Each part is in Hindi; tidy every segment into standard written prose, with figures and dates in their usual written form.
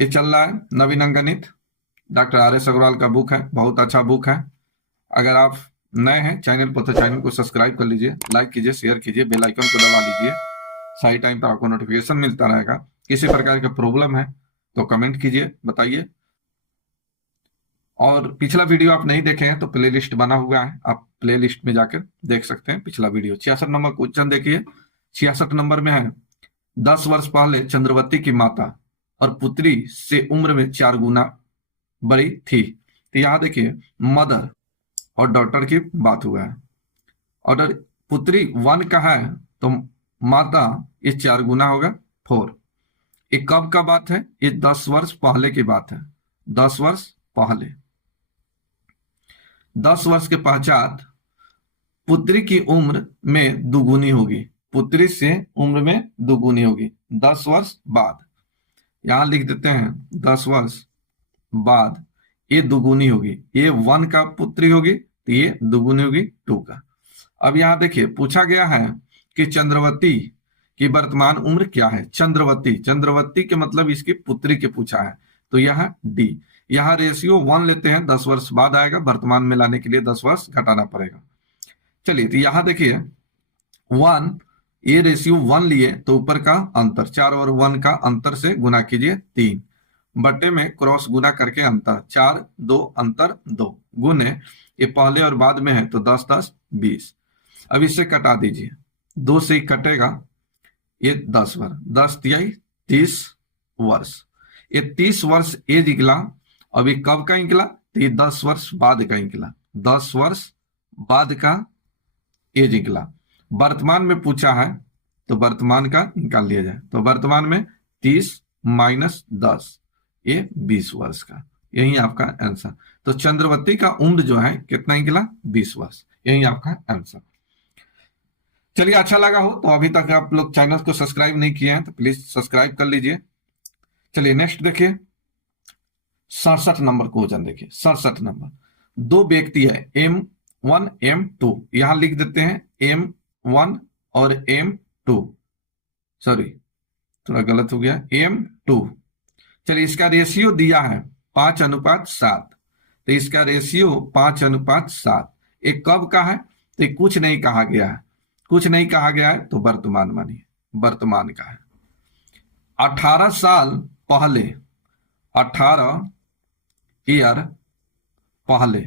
ये चल रहा है नवीन अंकगणित, डॉक्टर आर.एस. अग्रवाल का बुक है, बहुत अच्छा बुक है। अगर आप नए हैं चैनल पर तो चैनल को सब्सक्राइब कर लीजिए, लाइक कीजिए, शेयर कीजिए, बेल आइकन को दबा लीजिए, सही टाइम पर आपको नोटिफिकेशन मिलता रहेगा। किसी प्रकार का प्रॉब्लम है तो कमेंट कीजिए, बताइए। और पिछला वीडियो आप नहीं देखे हैं तो प्लेलिस्ट बना हुआ है, आप प्लेलिस्ट में जाकर देख सकते हैं पिछला वीडियो। 66 नंबर क्वेश्चन देखिए। 66 नंबर में है, 10 वर्ष पहले चंद्रवती की माता और पुत्री से उम्र में 4 गुना बड़ी थी। तो यहां देखिए मदर और डॉटर की बात हुआ है। और पुत्री 1 का है तो माता ये 4 गुना होगा 4। ये कब का बात है? ये 10 वर्ष पहले की बात है। 10 वर्ष पहले, 10 वर्ष के पश्चात पुत्री की उम्र में दुगुनी होगी। पुत्री से उम्र में दुगुनी होगी 10 वर्ष बाद। यहां लिख देते हैं 10 वर्ष बाद ये दुगुनी होगी। ये 1 का पुत्री होगी तो ये दुगुनी होगी 2 का। अब यहां देखिए पूछा गया है कि चंद्रवती की वर्तमान उम्र क्या है। चंद्रवती, चंद्रवती के मतलब इसकी पुत्री के पूछा है तो यह डी। यहां रेशियो 1 लेते हैं, 10 वर्ष बाद आएगा, वर्तमान में लाने के लिए 10 वर्ष घटाना पड़ेगा। चलिए तो यहां देखिए 1, ये रेशियो 1 लिए तो ऊपर का अंतर 4 और 1 का अंतर से गुना कीजिए 3, बटे में क्रॉस गुना करके अंतर 4, 2 अंतर 2, गुने ये पहले और बाद में है तो 10 10 20। अब इससे कटा दीजिए, 2 से ही कटेगा, ये 10 वर्ष, 10 तिहाई 30 वर्ष। ये 30 वर्ष एज निकला। अभी कब का निकला? तो ये 10 वर्ष बाद का निकला, 10 वर्ष बाद का एज निकला। वर्तमान में पूछा है तो वर्तमान का निकाल लिया जाए, तो वर्तमान में 30 माइनस 10 ये 20 वर्ष का। यही आपका आंसर। तो चंद्रवती का उम्र जो है कितना निकला? 20 वर्ष। यही आपका आंसर। चलिए अच्छा लगा हो तो अभी तक आप लोग चैनल को सब्सक्राइब नहीं किए हैं तो प्लीज सब्सक्राइब कर लीजिए। चलिए नेक्स्ट देखिए 67 नंबर क्वेश्चन देखिए। 67 नंबर, 2 व्यक्ति है M1 M2, यहां लिख देते हैं M1 और M2, सॉरी थोड़ा गलत हो गया, M2। चलिए इसका रेशियो दिया है 5:7, तो इसका रेशियो 5:7। एक कब का है? तो कुछ नहीं कहा गया है, कुछ नहीं कहा गया है तो वर्तमान मानिए, वर्तमान का है। 18 साल पहले, 18 ईयर पहले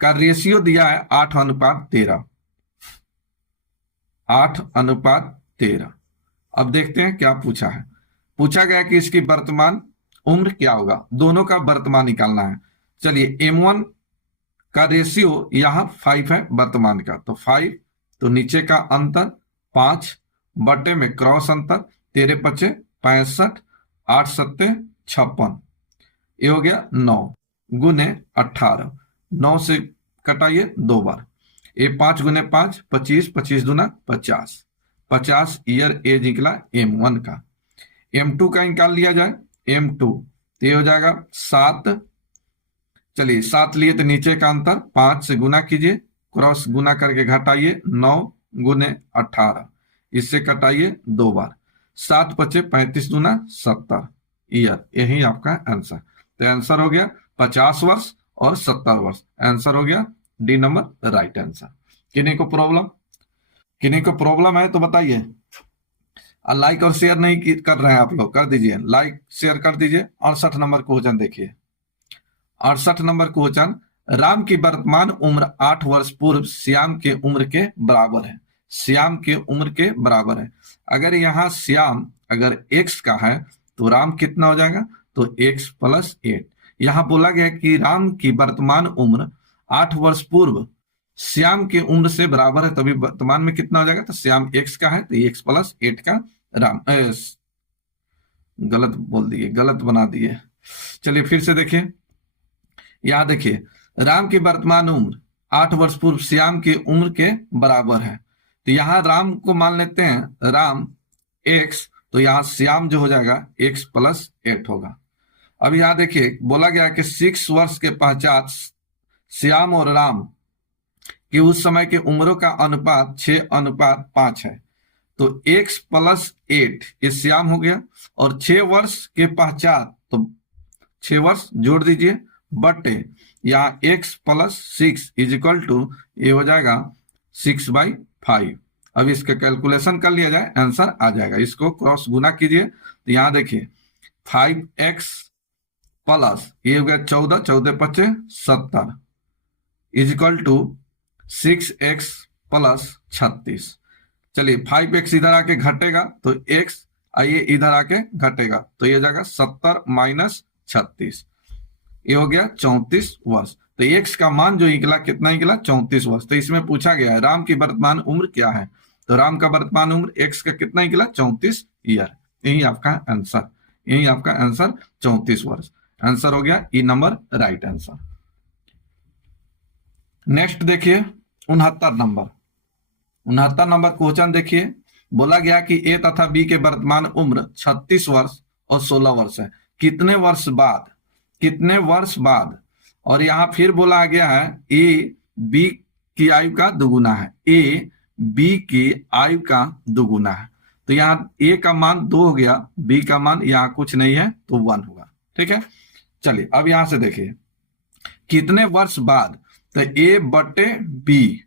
का रेशियो दिया है 8:13, 8:13। अब देखते हैं क्या पूछा है। पूछा गया कि इसकी वर्तमान उम्र क्या होगा, दोनों का वर्तमान निकालना है। चलिए M1 का रेशियो यहां 5 है वर्तमान का, तो 5, तो नीचे का अंतर 5 बटे में क्रॉस अंतर 13 पचे 65, 8 सत्ते 56, ये हो गया 9, गुने 18, 9 से कटाइए 2 बार, ये 5 गुने 5 25, 25 दूना 50, 50 ईयर एज निकला M1 का। M2 का निकाल लिया जाए, M2 तो ये हो जाएगा 7। चलिए 7 लिए तो नीचे का अंतर 5 से गुना कीजिए, क्रॉस गुना करके घटाइए 9 गुने 18, इससे कटाइए 2 बार, 7 पचे 35 दूना 70 ईयर। यही आपका आंसर। तो आंसर हो गया 50 वर्ष और 70 वर्ष। आंसर हो गया डी नंबर राइट आंसर। किन्हीं को प्रॉब्लम, किन्हीं को प्रॉब्लम है तो बताइए। लाइक और शेयर नहीं कर रहे हैं आप लोग, कर दीजिए, लाइक शेयर कर दीजिए। 68 नंबर क्वेश्चन देखिए। 68 नंबर क्वेश्चन, राम की वर्तमान उम्र 8 वर्ष पूर्व श्याम के उम्र के बराबर है। श्याम के उम्र के बराबर है। अगर यहाँ श्याम अगर x का है तो राम कितना हो जाएगा? तो x + 8। यहाँ बोला गया कि राम की वर्तमान उम्र 8 वर्ष पूर्व श्याम के उम्र से बराबर है, तभी वर्तमान में कितना हो जाएगा? तो श्याम x का है तो x + 8 का राम, गलत बोल दिए, गलत बना दिए। चलिए फिर से देखिए, यहां देखिए राम की वर्तमान उम्र 8 वर्ष पूर्व श्याम की उम्र के बराबर है, तो यहां राम को मान लेते हैं राम x, तो यहां श्याम जो हो जाएगा x + 8 होगा। अब यहां देखिए बोला गया कि 6 वर्ष के पश्चात श्याम और राम कि उस समय के उम्रों का अनुपात 6:5 है, तो x प्लस 8 ये श्याम हो गया, और 6 वर्ष के पश्चात तो 6 वर्ष जोड़ दीजिए, बटे यहाँ x plus 6 is equal to ये हो जाएगा 6/5। अब इसका कैलकुलेशन कर लिया जाए, आंसर आ जाएगा। इसको क्रॉस गुना कीजिए तो यहाँ देखिए 5x प्लस ये हो गया 14, 14 पच्चे 70 is equal to 6x plus 36। चलिए 5x इधर आके घटेगा तो x आइए इधर आके घटेगा तो ये हो जाएगा 70 माइनस 36, ये हो गया 34 वर्ष। तो x का मान जो निकला कितना निकला 34 वर्ष। तो इसमें पूछा गया है राम की वर्तमान उम्र क्या है, तो राम का वर्तमान उम्र x का कितना निकला 34 ईयर। यही आपका आंसर, यही आपका आंसर 34 वर्ष। आंसर हो गया ई नंबर राइट आंसर। नेक्स्ट देखिए 69 नंबर। 69 नंबर क्वेश्चन देखिए, बोला गया कि ए तथा बी के वर्तमान उम्र 36 वर्ष और 16 वर्ष है। कितने वर्ष बाद, कितने वर्ष बाद, और यहां फिर बोला गया है ए बी की आयु का दुगुना है, ए बी की आयु का दुगुना है। तो यहाँ ए का मान 2 हो गया, बी का मान यहाँ कुछ नहीं है तो 1 होगा। ठीक है, चलिए अब यहां से देखिए कितने वर्ष बाद, तो ए बटे बी,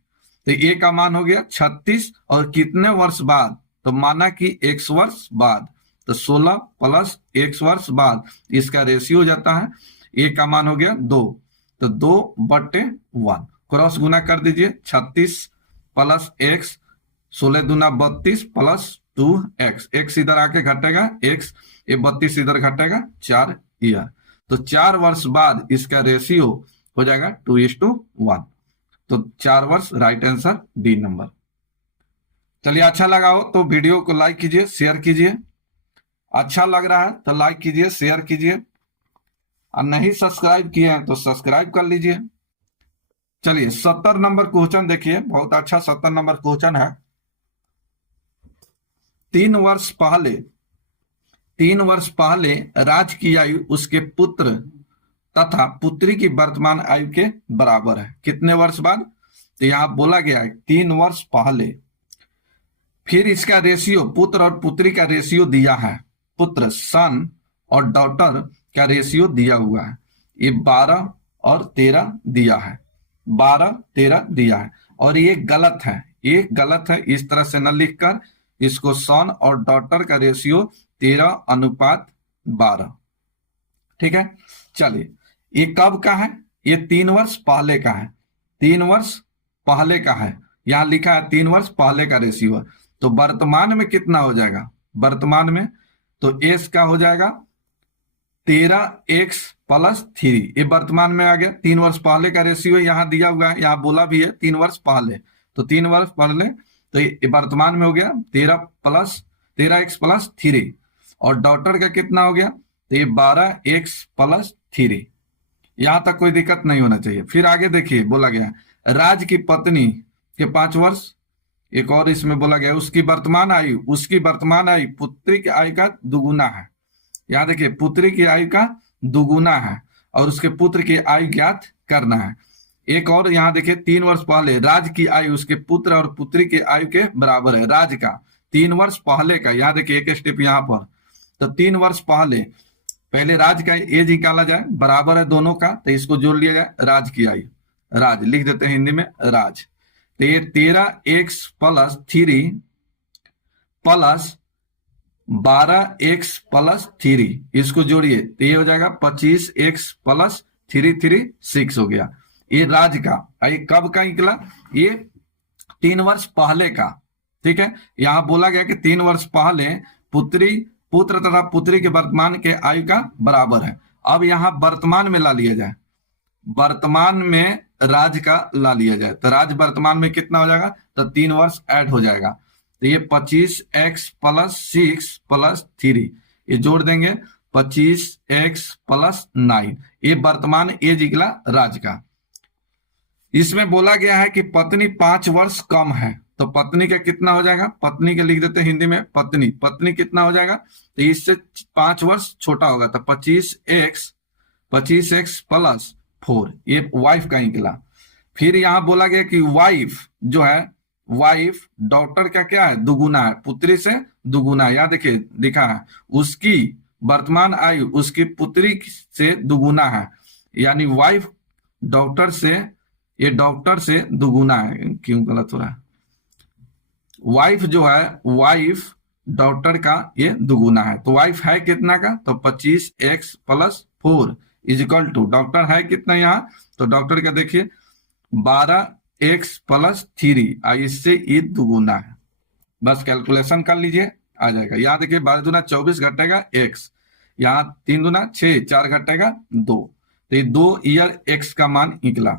तो ए का मान हो गया 36 और कितने वर्ष बाद, तो माना कि x वर्ष बाद, तो 16 प्लस x वर्ष बाद इसका रेशियो हो जाता है, ए का मान हो गया 2, तो 2/1 क्रॉस गुना कर दीजिए 36 प्लस x, 16 दूना 32 प्लस 2x, x इधर आके घटेगा x, ये 32 इधर घटेगा 4 ईयर, तो 4 वर्ष बाद इसका रेशियो हो जाएगा 2:1, तो 4 वर्ष राइट आंसर डी नंबर। चलिए अच्छा लगा हो तो वीडियो को लाइक कीजिए, शेयर कीजिए, अच्छा लग रहा है तो लाइक कीजिए, शेयर कीजिए, और नहीं सब्सक्राइब किए हैं तो सब्सक्राइब कर लीजिए। चलिए 70 नंबर क्वेश्चन देखिए, बहुत अच्छा 70 नंबर क्वेश्चन है। 3 वर्ष पहले राज की आयु उसके पुत्र तथा पुत्री की वर्तमान आयु के बराबर है। कितने वर्ष बाद, तो यहां बोला गया है 3 वर्ष पहले, फिर इसका रेशियो पुत्र और पुत्री का रेशियो दिया है, पुत्र सन और डॉटर का रेशियो दिया हुआ है, ये 12 और 13 दिया है, 12 13 दिया है, और ये गलत है, ये गलत है, इस तरह से न लिखकर इसको सन और डॉटर का रेशियो 13:12। ठीक है, चलिए ये कब का है, ये 3 वर्ष पहले का है, 3 वर्ष पहले का है, यहां लिखा है 3 वर्ष पहले का रेशियो है। तो वर्तमान में कितना हो जाएगा, वर्तमान में तो एस का हो जाएगा 13x प्लस 3, ये वर्तमान में आ गया। 3 वर्ष पहले का रेशियो यहां दिया हुआ है, यहां बोला भी है 3 वर्ष पहले, तो 3 वर्ष पहले तो ये वर्तमान में हो गया 13x प्लस 3, और डॉटर का कितना हो गया, तो ये 12x प्लस 3। यहां तक कोई दिक्कत नहीं होना चाहिए। फिर आगे देखिए बोला गया राज की पत्नी के 5 वर्ष, एक और इसमें बोला गया उसकी वर्तमान आयु पुत्री की आयु का दुगुना है। यहां देखिए पुत्री की आयु का दुगुना है और उसके पुत्र की आयु ज्ञात करना है। एक और यहां देखिए 3 वर्ष पहले राज की आयु उसके पुत्र और पुत्री की आयु के बराबर है। राज का 3 वर्ष पहले का, यहां देखिए एक स्टेप यहां पर, तो 3 वर्ष पहले राज का एज निकाला जाए, बराबर है दोनों का, तो इसको जोड़ लिया जाए, राज की आयु, राज लिख देते हैं हिंदी में राज, तो ये 13x plus 3 plus 12x plus 3, इसको जोड़िए तो ये हो जाएगा 25x प्लस 3 हो गया। ये राज का, ये कब का निकला, ये 3 वर्ष पहले का। ठीक है, यहां बोला गया कि 3 वर्ष पहले पुत्र तथा पुत्री के वर्तमान के आयु का बराबर है। अब यहां वर्तमान में ला लिया जाए, वर्तमान में राज का ला लिया जाए, तो राज वर्तमान में कितना हो जाएगा, तो 3 वर्ष ऐड हो जाएगा, तो ये 25x प्लस 6 प्लस 3, ये जोड़ देंगे 25x प्लस 9, ये वर्तमान एज निकला राज का। इसमें बोला गया है कि पत्नी 5 वर्ष कम है, तो पत्नी का कितना हो जाएगा, पत्नी के लिख देते हैं हिंदी में पत्नी कितना हो जाएगा, तो इससे 5 वर्ष छोटा होगा, तो 25x प्लस 4, ये वाइफ का निकला। फिर यहां बोला गया कि वाइफ जो है वाइफ डॉटर का क्या है, दुगुना है, पुत्री से दुगुना है। यहाँ देखिए लिखा है उसकी वर्तमान आयु उसकी पुत्री से दुगुना है, यानी वाइफ डॉक्टर से, ये डॉक्टर से दुगुना है, क्यों गलत हो रहा है, वाइफ जो है वाइफ डॉक्टर का ये दुगुना है। तो वाइफ है कितना का, तो 25x + 4 इजिकल टू डॉक्टर है कितना यहाँ, तो डॉक्टर का देखिए 12x + 3, इससे ये दुगुना है। बस कैलकुलेशन कर लीजिए आ जाएगा। यहाँ देखिए 12 दूना 24 घटेगा x, यहाँ 3 दूना 6, 4 घटेगा 2, तो ये 2 ईयर x का मान निकला।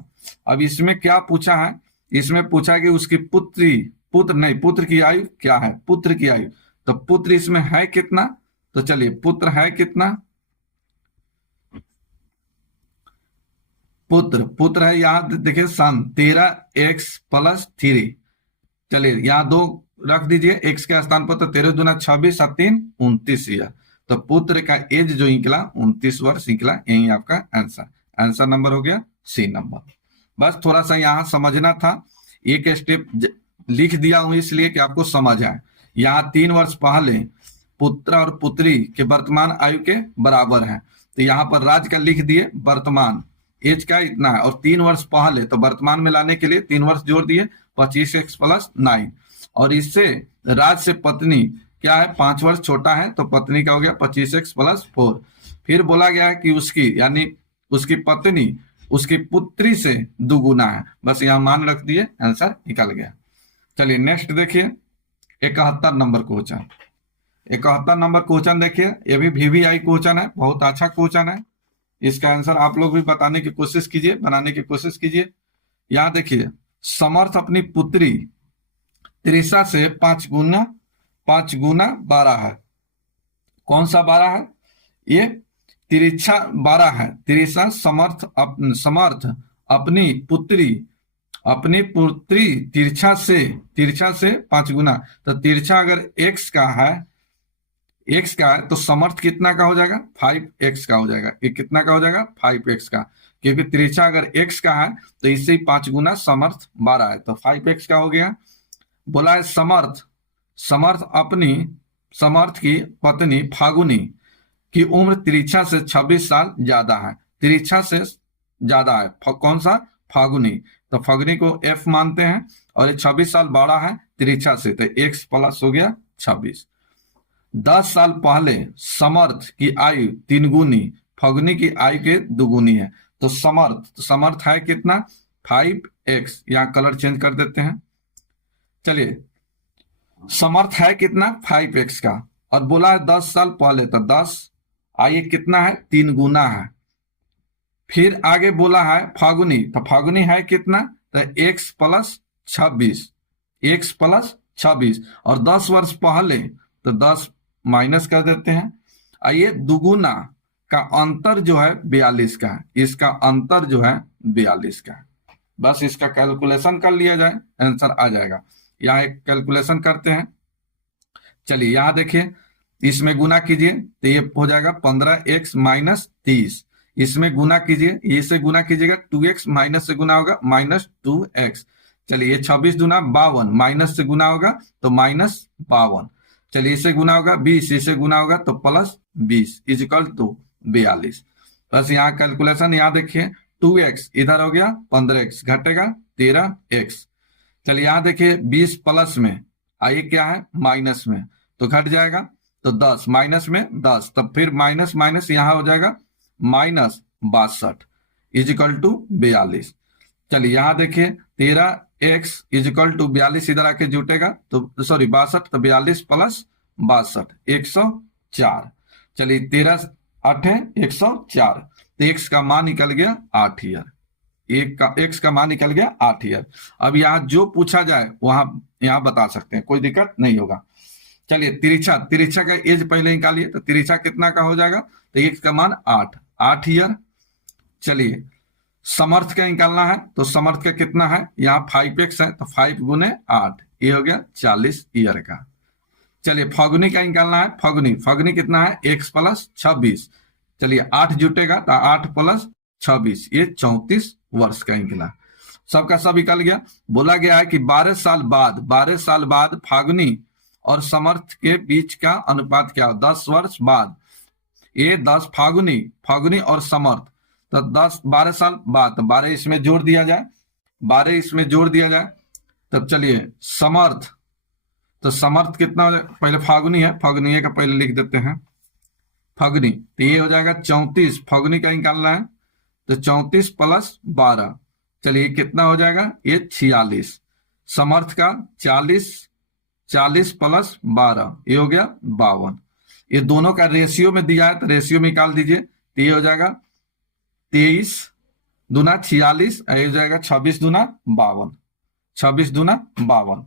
अब इसमें क्या पूछा है, इसमें पूछा कि उसकी पुत्र की आयु क्या है, पुत्र की आयु, तो पुत्र इसमें है कितना, तो चलिए पुत्र है कितना, पुत्र है यहाँ देखिए सन 13x + 3, चलिए यहाँ 2 रख दीजिए x के स्थान पर, तो 13 दूना 26 और 3 29 ईयर, तो पुत्र का एज जो निकला 29 वर्ष निकला। यही आपका आंसर नंबर हो गया सी नंबर। बस थोड़ा सा यहाँ समझना था, एक स्टेप लिख दिया हूं इसलिए कि आपको समझ आए। यहाँ 3 वर्ष पहले पुत्र और पुत्री के वर्तमान आयु के बराबर है, तो यहाँ पर राज का लिख दिए वर्तमान एज का इतना है, और 3 वर्ष पहले तो वर्तमान में लाने के लिए 3 वर्ष जोड़ दिए 25x + 9, और इससे राज से पत्नी क्या है 5 वर्ष छोटा है, तो पत्नी का हो गया 25x + 4। फिर बोला गया है कि उसकी यानी उसकी पत्नी उसकी पुत्री से दुगुना है, बस यहाँ मान रख दिए, आंसर निकल गया। चलिए नेक्स्ट देखिए 71 नंबर क्वेश्चन। 71 नंबर क्वेश्चन देखिए, ये भी VVI क्वेश्चन है, बहुत अच्छा क्वेश्चन है। इसका आंसर आप लोग भी बताने की कोशिश कीजिए, बनाने की कोशिश कीजिए। यहाँ देखिए समर्थ अपनी पुत्री त्रिषा से 5 गुना 12 है। कौन सा 12 है, ये तिरछा 12 है। त्रिषा समर्थ अपनी पुत्री तिरछा से 5 गुना, तो तिरछा अगर x का है तो समर्थ कितना का हो जाएगा, 5x का हो जाएगा। ये कितना का हो जाएगा, 5x का, क्योंकि तिरछा अगर x का है तो इससे 5 गुना समर्थ 12 है, तो 5x का हो गया। बोला है समर्थ की पत्नी फागुनी की उम्र तिरछा से 26 साल ज्यादा है, तिरछा से ज्यादा है, कौन सा, फागुनी, तो फागुनी को f मानते हैं, और ये 26 साल बड़ा है तिरछा से, तो x + हो गया 26। 10 साल पहले समर्थ की आयु 3 गुनी फागुनी की आयु के 2 गुनी है, तो समर्थ है कितना, 5x, यहाँ कलर चेंज कर देते हैं। चलिए समर्थ है कितना, 5x का, और बोला है 10 साल पहले, तो 10 आयु कितना है, 3 गुना है। फिर आगे बोला है फागुनी, तो फागुनी है कितना, तो x + 26, और 10 वर्ष पहले, तो 10 माइनस कर देते हैं। आइए दुगुना का अंतर जो है 42 का है, इसका अंतर जो है 42 का है। बस इसका कैलकुलेशन कर लिया जाए, आंसर आ जाएगा। यहाँ एक कैलकुलेशन करते हैं। चलिए यहाँ देखिए इसमें गुना कीजिए, तो ये हो जाएगा 15x - 30, इसमें गुना कीजिए, ये से गुना कीजिएगा 2x, माइनस से गुना होगा -2x। चलिए ये 26 दूना 52, माइनस से गुना होगा तो -52। चलिए इससे गुना होगा 20, इससे गुना होगा तो +20 इजिकल टू 42। बस यहाँ कैलकुलेशन, यहाँ देखिए 2x इधर हो गया 15x, घटेगा 13x। चलिए यहाँ देखिए 20 प्लस में आइए क्या है माइनस में, तो घट जाएगा, तो 10 माइनस में 10, तब फिर माइनस माइनस यहाँ हो जाएगा -62 इजिकल टू 42। चलिए यहाँ देखिए 13x इजिकल टू 42 इधर आके जुटेगा, तो सॉरी 62, तो 42 + 62 104। चलिए 13 8 104, तो x का मान निकल गया 8 ईयर, x का मान निकल गया 8 ईयर। अब यहाँ जो पूछा जाए वहां यहाँ बता सकते हैं, कोई दिक्कत नहीं होगा। चलिए तिरछा का एज पहले निकालिए, तो तिरछा कितना का हो जाएगा, तो x का मान 8 ईयर। चलिए समर्थ का निकालना है, तो समर्थ का कितना है, यहाँ 5x है, तो 5 × 8, ये हो गया 40 ईयर का। चलिए फागुनी का निकालना है, फागुनी कितना है, x + 26। चलिए 8 जुटेगा, तो 8 + 26, ये 34 वर्ष का निकला। सबका सब निकल गया। बोला गया है कि 12 साल बाद फागुनी और समर्थ के बीच का अनुपात क्या हो, 10 वर्ष बाद। ये 10 फागुनी और समर्थ, तो 12 साल बाद, तो 12 इसमें जोड़ दिया जाए, 12 इसमें जोड़ दिया जाए। तब चलिए समर्थ, तो समर्थ कितना हो जाए, पहले फागुनी है, फागुनी का पहले लिख देते हैं फागुनी, तो ये हो जाएगा 34, फागुनी का निकालना है तो 34 प्लस 12, चलिए कितना हो जाएगा, ये 46। समर्थ का 40 प्लस 12, ये हो गया 52। ये दोनों का रेशियो में दिया है तो रेशियो में निकाल दीजिए, तो ये हो जाएगा 23 दूना 46, ये हो जाएगा 26 दूना 52, 26 दूना 52।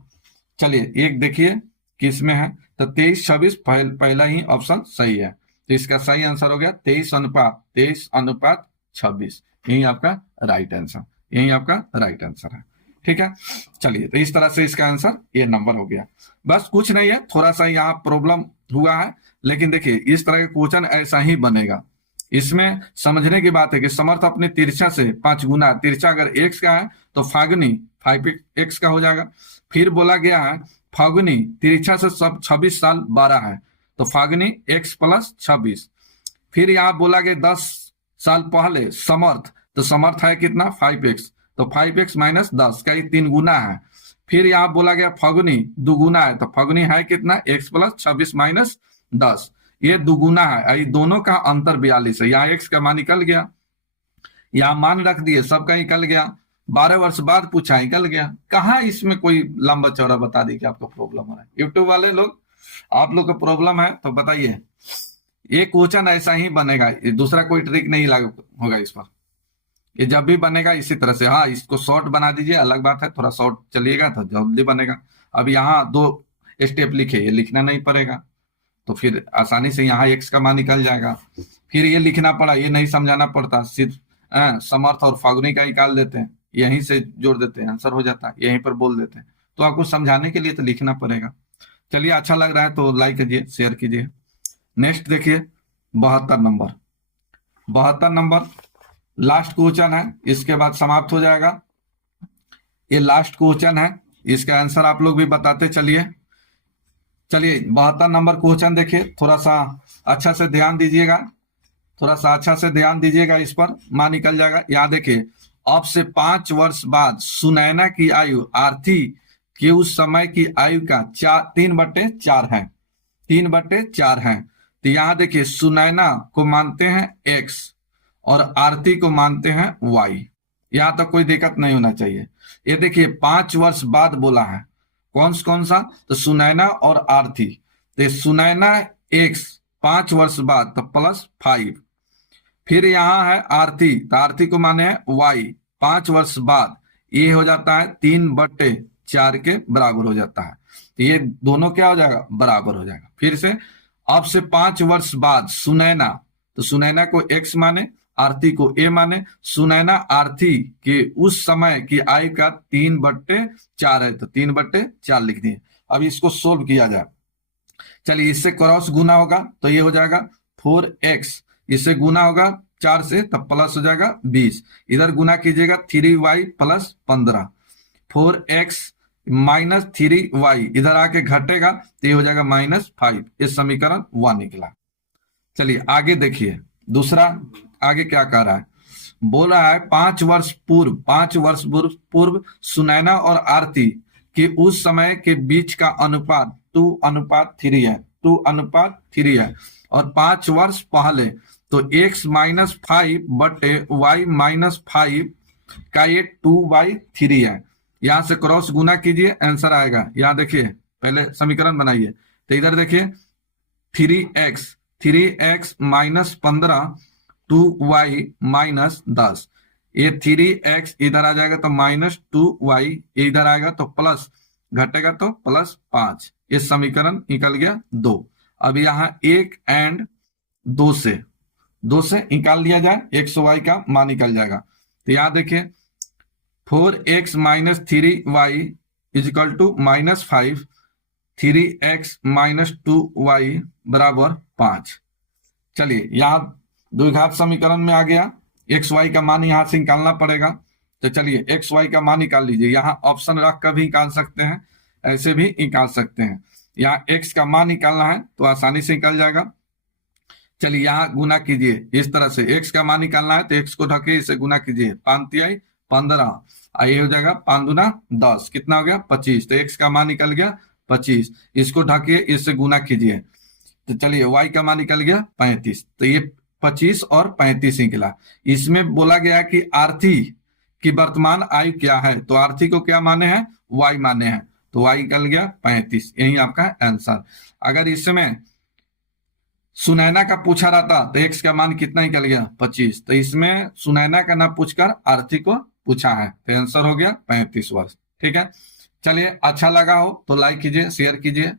चलिए एक देखिए किस में है, तो 23 26 पहला ही ऑप्शन सही है, तो इसका सही आंसर हो गया 23:26। यही आपका राइट आंसर, यही आपका राइट आंसर है। ठीक है, चलिए तो इस तरह से इसका आंसर ये नंबर हो गया। बस कुछ नहीं है, थोड़ा सा यहाँ प्रॉब्लम हुआ है, लेकिन देखिए इस तरह का क्वेश्चन ऐसा ही बनेगा। इसमें समझने की बात है कि समर्थ अपने तिरछा से 5 गुना, तिरछा अगर x का है तो फागुनी 5x का हो जाएगा। फिर बोला गया है फागुनी तिरछा से सब 26 साल 12 है, तो फागुनी x प्लस 26। फिर यहाँ बोला गया 10 साल पहले समर्थ, तो समर्थ है कितना 5x, तो 5x माइनस 10 का ये 3 गुना है। फिर यहाँ बोला गया फागुनी दुगुना है, तो फागुनी है कितना x प्लस 26 माइनस 10, ये दुगुना है, ये दोनों का अंतर 42 है। यहाँ x का मान निकल गया, यहाँ मान रख दिए, सबका निकल गया। 12 वर्ष बाद पूछा, निकल गया। कहाँ इसमें कोई लंबा चौड़ा बता दी कि आपको प्रॉब्लम हो रहा है। यूट्यूब वाले लोग, आप लोग का प्रॉब्लम है तो बताइए, ये क्वेश्चन ऐसा ही बनेगा, दूसरा कोई ट्रिक नहीं लागू होगा इस पर, ये जब भी बनेगा इसी तरह से। हाँ, इसको शॉर्ट बना दीजिए, अलग बात है, थोड़ा शॉर्ट चलिएगा तो जल्दी बनेगा। अब यहाँ 2 स्टेप लिखे, ये लिखना नहीं पड़ेगा, तो फिर आसानी से यहाँ x का मान निकल जाएगा। फिर ये लिखना पड़ा, ये नहीं समझाना पड़ता, सिर्फ समर्थ और फागुनी का निकाल देते हैं, यहीं से जोड़ देते हैं, आंसर हो जाता है, यहीं पर बोल देते हैं। तो आपको समझाने के लिए तो लिखना पड़ेगा। चलिए, अच्छा लग रहा है तो लाइक कीजिए, शेयर कीजिए। नेक्स्ट देखिए 72 नंबर लास्ट क्वेश्चन है, इसके बाद समाप्त हो जाएगा। ये लास्ट क्वेश्चन है, इसका आंसर आप लोग भी बताते चलिए। 72 नंबर क्वेश्चन देखिए, थोड़ा सा अच्छा से ध्यान दीजिएगा, थोड़ा सा अच्छा से ध्यान दीजिएगा, इस पर मान निकल जाएगा। यहाँ देखिए, अब से 5 वर्ष बाद सुनैना की आयु आरती की उस समय की आयु का 3/4 है, 3/4 है। तो यहाँ देखिए, सुनैना को मानते हैं x और आरती को मानते हैं y, यहां तक कोई दिक्कत नहीं होना चाहिए। ये देखिए 5 वर्ष बाद बोला है, कौन सा, तो सुनैना और आरती। तो सुनैना x 5 वर्ष बाद तो +5, फिर यहाँ है आरती, तो आरती को माने है y 5 वर्ष बाद, ये हो जाता है 3/4 के बराबर हो जाता है। ये दोनों क्या हो जाएगा, बराबर हो जाएगा। फिर से, अब से 5 वर्ष बाद सुनैना, तो सुनैना को x माने, आरती को a माने, सुनैना आरती के उस समय की आयु का 3/4 है, तो 3/4 लिख दिए। अब इसको सोल्व किया जाए, चलिए इससे क्रॉस गुना होगा तो ये हो जाएगा 4x, इससे गुना होगा 4 से, तब प्लस हो जाएगा 20, इधर गुना कीजिएगा 3y + 15, 4x माइनस 3y इधर आके घटेगा तो ये हो जाएगा -5, ये समीकरण 1 निकला। चलिए आगे देखिए, दूसरा आगे क्या कह रहा है, बोल रहा है 5 वर्ष पूर्व सुनैना और आरती के उस समय के बीच का अनुपात 2:3 है, 2:3 है। और 5 वर्ष पहले तो x - 5 बटे y - 5 का ये 2/3 है। यहां से क्रॉस गुना कीजिए, आंसर आएगा। यहाँ देखिए, पहले समीकरण बनाइए, तो इधर देखिए 3x - 15 2y - 10, ये 3x इधर आ जाएगा तो -2y, इधर आएगा तो प्लस, घटेगा तो +5, ये समीकरण निकल गया 2। अब यहाँ 1 एंड 2 से निकाल लिया जाए, x y का मान निकल जाएगा। तो यहाँ देखिए 4x - 3y = -5, 3x - 2y = 5। चलिए यहाँ द्विघात समीकरण में आ गया, x y का मान यहां से निकालना पड़ेगा। तो चलिए एक्स वाई का मान निकाल लीजिए। यहाँ ऑप्शन रख कर भी निकाल सकते हैं, ऐसे भी निकाल सकते हैं। यहाँ एक्स का मान निकालना है तो आसानी से निकल जाएगा। चलिए यहाँ गुना कीजिए, इस तरह से एक्स का मान निकालना है तो एक्स को ढके इसे गुना कीजिए, 5×3 = 15, ये हो जाएगा 5×2 = 10, कितना हो गया 25। तो एक्स का मान निकल गया 25, इसको ढकिए इससे गुना कीजिए। तो चलिए वाई का मान निकल गया 35। तो ये 25 और 35 निकला। इसमें बोला गया है कि आरती की वर्तमान आयु क्या है, तो आरती को क्या माने हैं, वाई माने हैं, तो वाई निकल गया 35। यही आपका आंसर। अगर इसमें सुनैना का पूछा रहता तो एक्स का मान कितना निकल गया 25। तो इसमें सुनैना का ना पूछकर आरती को पूछा है, तो आंसर हो गया 35 वर्ष। ठीक है, चलिए अच्छा लगा हो तो लाइक कीजिए, शेयर कीजिए।